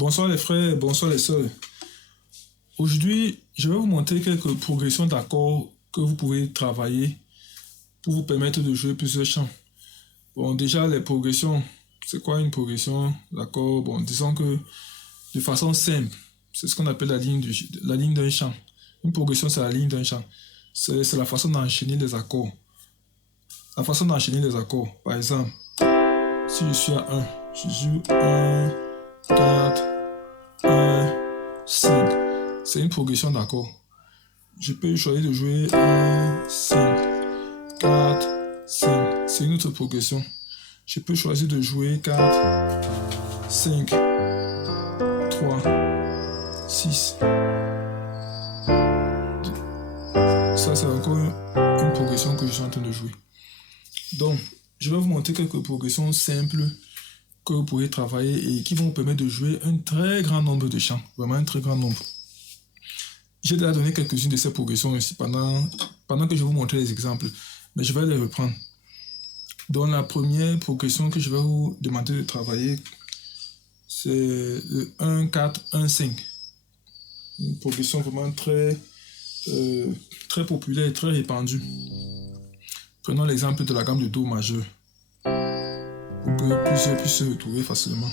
Bonsoir les frères, bonsoir les sœurs. Aujourd'hui, je vais vous montrer quelques progressions d'accords que vous pouvez travailler pour vous permettre de jouer plusieurs chants. Bon, déjà, les progressions, c'est quoi une progression d'accord? Bon, disons que de façon simple, c'est ce qu'on appelle la ligne d'un chant. Une progression, c'est la ligne d'un chant. C'est la façon d'enchaîner les accords. La façon d'enchaîner les accords. Par exemple, si je suis à 1, je joue 1, 4, 1, 5. C'est une progression d'accords. Je peux choisir de jouer 1, 5, 4, 5. C'est une autre progression. Je peux choisir de jouer 4, 5, 3, 6. Ça, c'est encore une progression que je suis en train de jouer. Donc, je vais vous montrer quelques progressions simples que vous pourrez travailler et qui vont vous permettre de jouer un très grand nombre de chants. Vraiment un très grand nombre. J'ai déjà donné quelques-unes de ces progressions ici pendant que je vous montrais les exemples, mais je vais les reprendre. Donc la première progression que je vais vous demander de travailler, c'est le 1, 4, 1, 5. Une progression vraiment très populaire et très répandue. Prenons l'exemple de la gamme de Do majeur, pour que plusieurs puissent se retrouver facilement.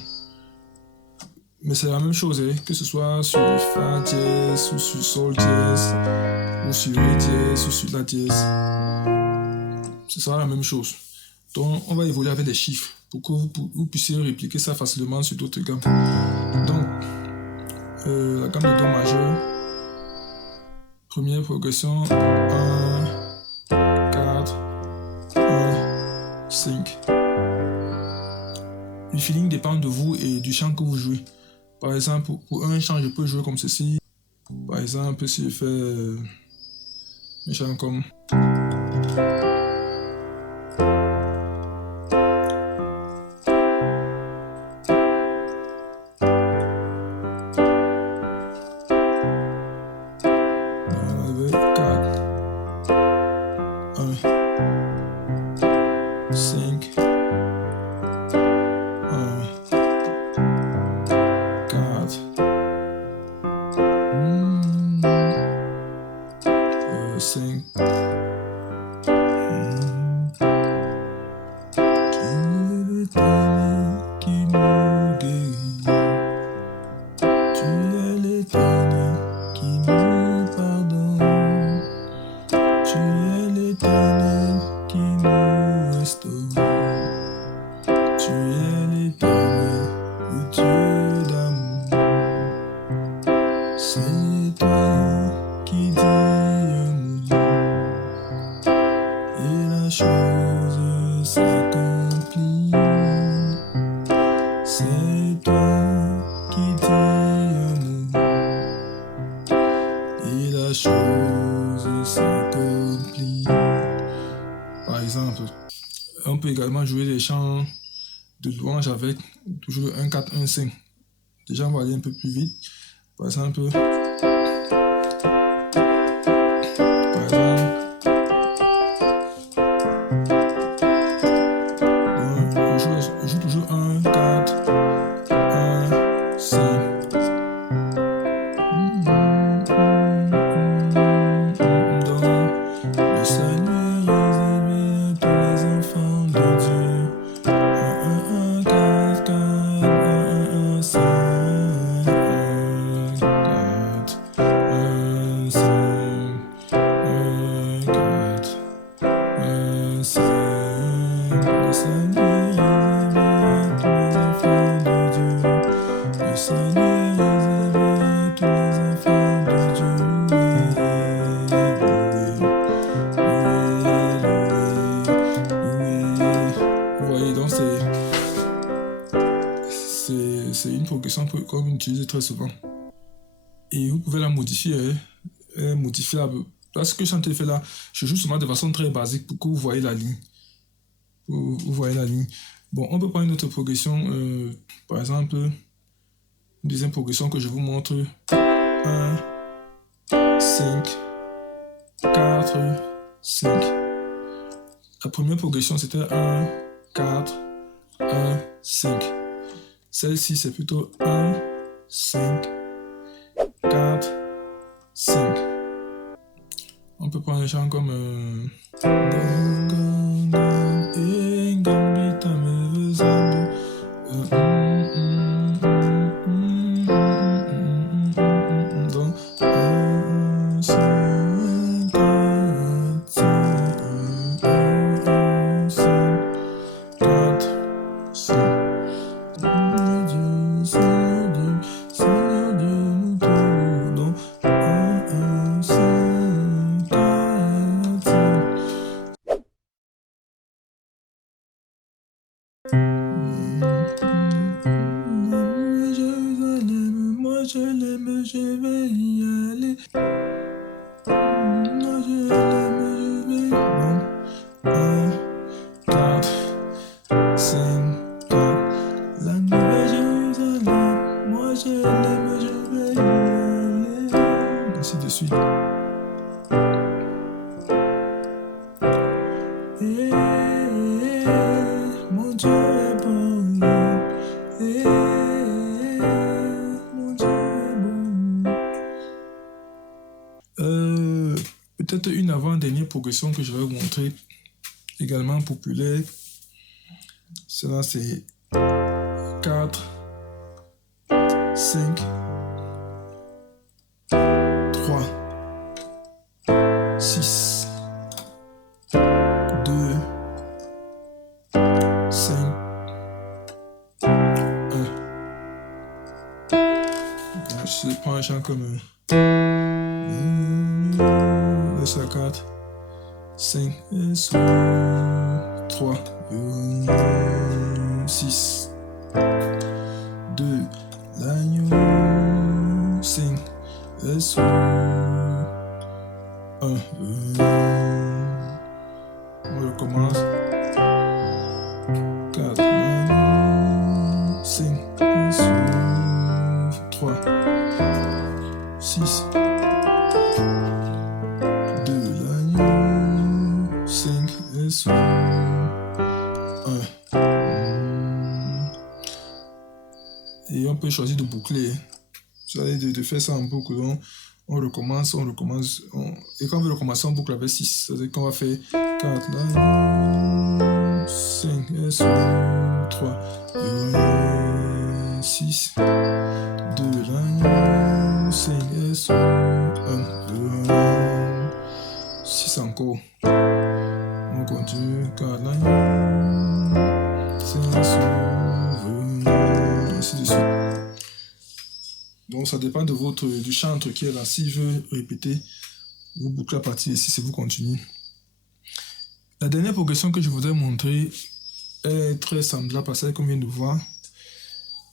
Mais c'est la même chose, hein, que ce soit sur Fa dièse, ou sur Sol dièse, ou sur Ré dièse, ou sur La dièse. Ce sera la même chose. Donc, on va évoluer avec des chiffres pour que vous puissiez répliquer ça facilement sur d'autres gammes. Donc, la gamme de Do majeur, première progression, 1, 4, 1, 5. Le feeling dépend de vous et du chant que vous jouez. Par exemple, pour un chant, je peux jouer comme ceci. Par exemple, si je fais un chant comme... avec 4, 1, 5, 1, 4, 5. Par exemple, on peut également jouer des chants de louange avec toujours 1, 4, 1, 5. Déjà, on va aller un peu plus vite. Par exemple, je joue toujours 1, 4, 1, 5. C'est une progression qu'on utilise très souvent. Et vous pouvez la modifier. Modifiable. Parce que quand je fais là, je joue seulement de façon très basique pour que vous voyez la ligne. Vous voyez la ligne. Bon, on peut prendre une autre progression. Par exemple, une deuxième progression que je vous montre. 1, 5, 4, 5. La première progression, c'était 1, 4, 1, 5. Celle-ci, c'est plutôt 1, 5, 4, 5. On peut prendre un chant comme donc, 1, 5, 4, 5, 4, 5. Seigneur Dieu, nous tournons. 1, 5, 4, 5. Jérusalem, moi je l'aime, je vais y aller. Moi je l'aime, je vais. Bon. 1, 4, 5, 4. La nouvelle Jérusalem, moi je l'aime, je vais y aller. Ainsi de suite. Mon Dieu est bon. Mon Dieu est bon. Peut-être une avant-dernière progression que je vais vous montrer, également populaire. Cela c'est 4, 5, 3, 6, 2, 5, 1. Je prends un chant comme laisse la 4, 5, 3, 6, 2, l'agneau, 5, 1. On recommence. 4, l'agneau, 5, 3, 6, 2, l'agneau, 5, 1. Et on peut choisir de boucler. Vous allez de faire ça en boucle. Donc, on recommence. Et quand on veut recommencer, on boucle avec 6. C'est-à-dire qu'on va faire 4, là, 5, 3, 6, 2, là, 5, 1, 6 encore. On continue, 4, là, 5, ainsi de suite. Donc ça dépend de du chantre qui est là. S'il veut répéter, vous bouclez à partir ici, si vous continuez. La dernière progression que je voudrais montrer est très semblable à celle qu'on vient de voir,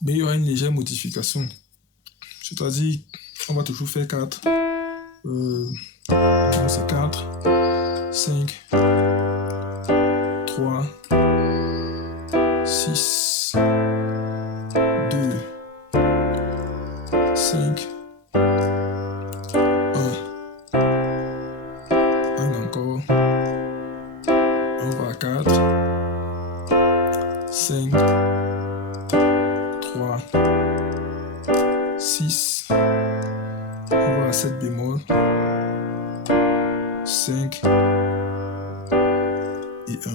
mais il y aura une légère modification. C'est-à-dire, on va toujours faire 4. C'est 4, 5, 3, 6, 2, 5, 1. Encore. On va à 4, 5, 3, 6. On va à 7 bémol, 5 et 1.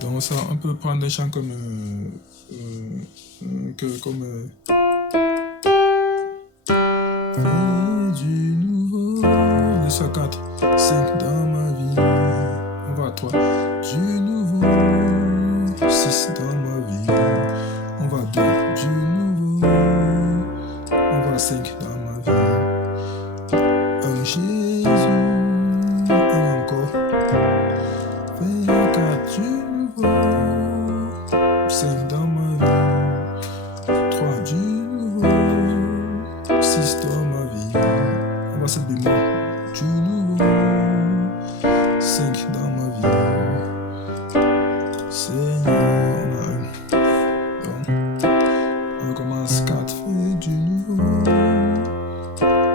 Donc ça, on peut prendre un chant comme fais du nouveau. Laisse à 4, 5 dans ma vie. On va à 3. Du nouveau. 6 dans ma vie. On va à 2. Du nouveau. On va à 5 dans ma vie. Un Jésus. Un encore. Fais à 4. Du nouveau. 5 dans ma vie. 3. Du nouveau. 6 dans ma vie. On va 7 bémol. Du nouveau. 5 dans ma vie. Seigneur, on a 1. Donc, on recommence 4. Fais du nouveau.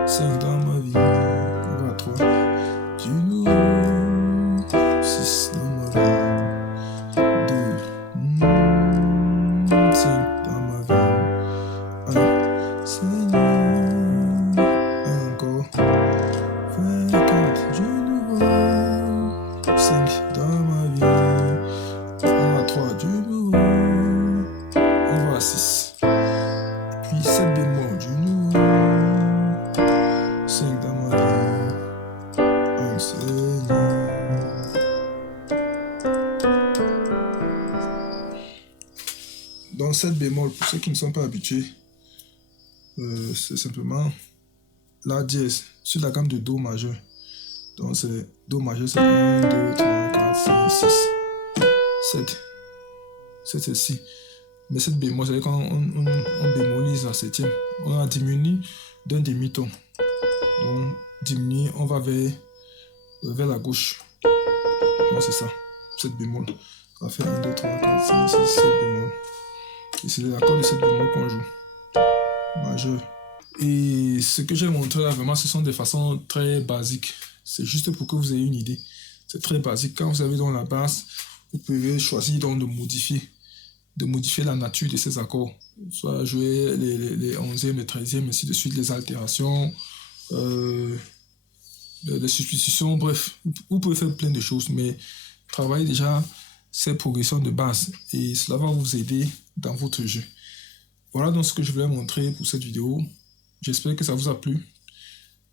5 dans ma vie. On va 3. Du nouveau. 6 dans ma vie. 2. 5 dans ma vie. Dans 7 bémol, pour ceux qui ne sont pas habitués, c'est simplement la dièse sur la gamme de Do majeur. Donc c'est Do majeur, c'est 1, 2, 3, 4, 5, 6, 7. 7 c'est 6. Mais 7 bémol, c'est quand on bémolise la septième. On a diminué d'un demi-ton. Donc diminuer, on va vers la gauche. Donc c'est ça, 7 bémol. On va faire 1, 2, 3, 4, 5, 6, 7 bémol. Et c'est l'accord de 7 bémol qu'on joue. Majeur. Et ce que j'ai montré là, vraiment, ce sont des façons très basiques. C'est juste pour que vous ayez une idée. C'est très basique. Quand vous avez dans la basse, vous pouvez choisir donc de modifier la nature de ces accords. Soit jouer les 11e, les 13e, ainsi de suite, les altérations, les substitutions, bref. Vous pouvez faire plein de choses, mais travaillez déjà ces progressions de base et cela va vous aider dans votre jeu. Voilà donc ce que je voulais montrer pour cette vidéo. J'espère que ça vous a plu.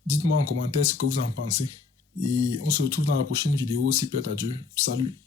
Dites-moi en commentaire ce que vous en pensez. Et on se retrouve dans la prochaine vidéo, si plaît à Dieu. Salut!